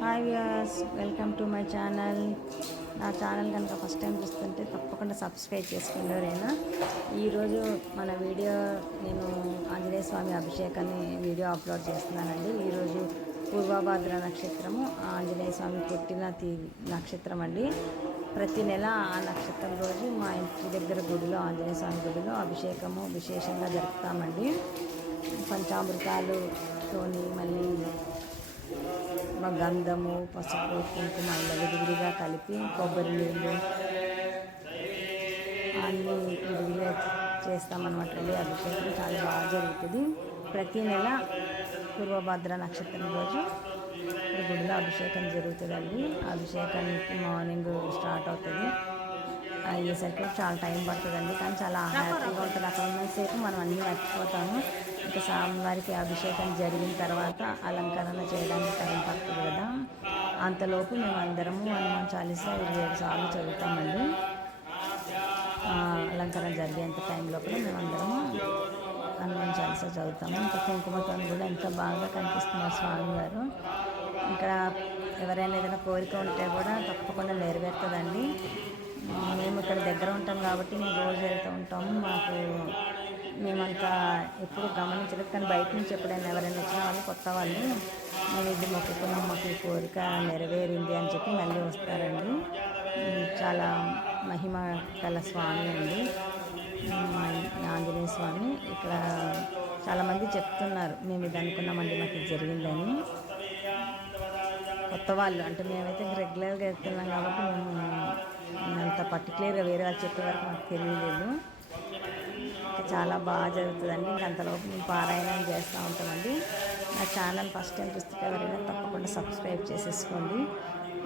Hi viewers welcome to my channel నా channel కనుక first time చూస్తుంటే తప్పకుండా సబ్స్క్రైబ్ చేసుకోండి ఎవరైనా. ఈరోజు మన వీడియో నేను ఆంజనేయ స్వామి అభిషేకాన్ని వీడియో అప్లోడ్ చేస్తున్నానండి. ఈరోజు పూర్వభాద్ర నక్షత్రము ఆంజనేయ స్వామి పుట్టిన తీ నక్షత్రం అండి. ప్రతి నెల ఆ నక్షత్రం రోజు మా ఇంటి దగ్గర గుడిలో ఆంజనేయ స్వామి గుడిలో అభిషేకము విశేషంగా జరుపుతామండి. పంచామృతాలు తోని మళ్ళీ గంధము పసుపు కుంకుమ ఇలా విడివిడిగా కలిపి కొబ్బరి నీళ్ళు అన్నీ విడివిడిగా చేస్తామన్నమాట అండి. అభిషేకం చాలా బాగా జరుగుతుంది. ప్రతి నెల పూర్వభద్ర నక్షత్రం రోజు ఈ గుడిలో అభిషేకం జరుగుతుందండి. అభిషేకానికి మార్నింగ్ స్టార్ట్ అవుతుంది. అయ్యేసరికి చాలా టైం పడుతుందండి. కానీ చాలా హ్యాపీగా ఉంటుంది. అక్కడ ఉన్నసేపు మనం అన్నీ మర్చిపోతాము. ఇంకా స్వామివారికి అభిషేకం జరిగిన తర్వాత అలంకరణ చేయడానికి టైం పడుతుంది కదా. అంతలోపు మేము అందరము హనుమాన్ చాలీసా ఇరవై ఏడు సార్లు చదువుతామండి. అలంకరణ జరిగేంత టైం లోపల మేము అందరము హనుమాన్ చాలీసా చదువుతాము. ఇంకా కుంకుమతో కూడా ఎంత బాగా కనిపిస్తున్నారు స్వామివారు. ఇక్కడ ఎవరైనా ఏదైనా కోరిక ఉంటే కూడా తప్పకుండా నెరవేరుతుందండి. దగ్గర ఉంటాం కాబట్టి మేము రోజు వెళ్తూ ఉంటాము. మాకు మేమంతా ఎప్పుడు గమనించలేదు. కానీ బయట నుంచి ఎప్పుడైనా ఎవరైనా వచ్చిన వాళ్ళు కొత్త వాళ్ళు మేము ఇది మొక్కుకున్నాం. మాకు ఈ కోరిక నెరవేరింది అని చెప్పి మళ్ళీ వస్తారండి. చాలా మహిమ గల స్వామి అండి. ఆంజనేయ స్వామి. ఇక్కడ చాలామంది చెప్తున్నారు మేము ఇది అనుకున్నామండి మాకు ఇది జరిగిందని. కొత్త వాళ్ళు అంటే మేమైతే రెగ్యులర్గా వెళ్తున్నాం కాబట్టి మేము పర్టికులర్గా వేరే వాళ్ళు చెప్పే వరకు నాకు తెలియలేదు. చాలా బాగా జరుగుతుందండి. ఇంకా అంతలోపు మేము పారాయణం చేస్తూ ఉంటామండి. నా ఛానల్ ఫస్ట్ టైం చూస్తుంటే ఎవరైనా తప్పకుండా సబ్స్క్రైబ్ చేసేసుకోండి.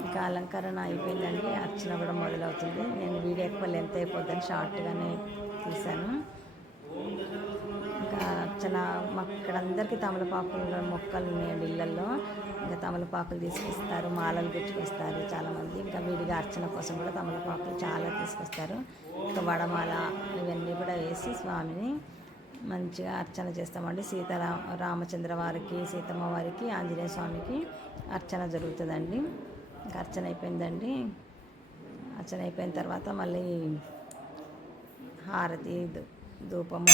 ఇంకా అలంకరణ అయిపోయిందండి. అర్చన కూడా మొదలవుతుంది. నేను వీడియో ఎక్కువ లెంత్ అయిపోద్దని షార్ట్గానే తీశాను. ఇంకా అర్చన మాకు ఇక్కడ అందరికీ తమలపాకులు మొక్కలు ఉన్నాయండి ఇళ్ళల్లో ఇంకా తమలపాకులు తీసుకొస్తారు మాలలు పెట్టుకొస్తారు చాలామంది. ఇంకా అర్చన కోసం కూడా తమలపాకులు చాలా తీసుకొస్తారు. ఇంకా వడమాల ఇవన్నీ కూడా వేసి స్వామిని మంచిగా అర్చన చేస్తామండి. సీతారా రామచంద్ర వారికి సీతమ్మ వారికి ఆంజనేయ స్వామికి అర్చన జరుగుతుందండి. ఇంకా అర్చన అయిపోయిందండి. అర్చన అయిపోయిన తర్వాత మళ్ళీ హారతి ధూపము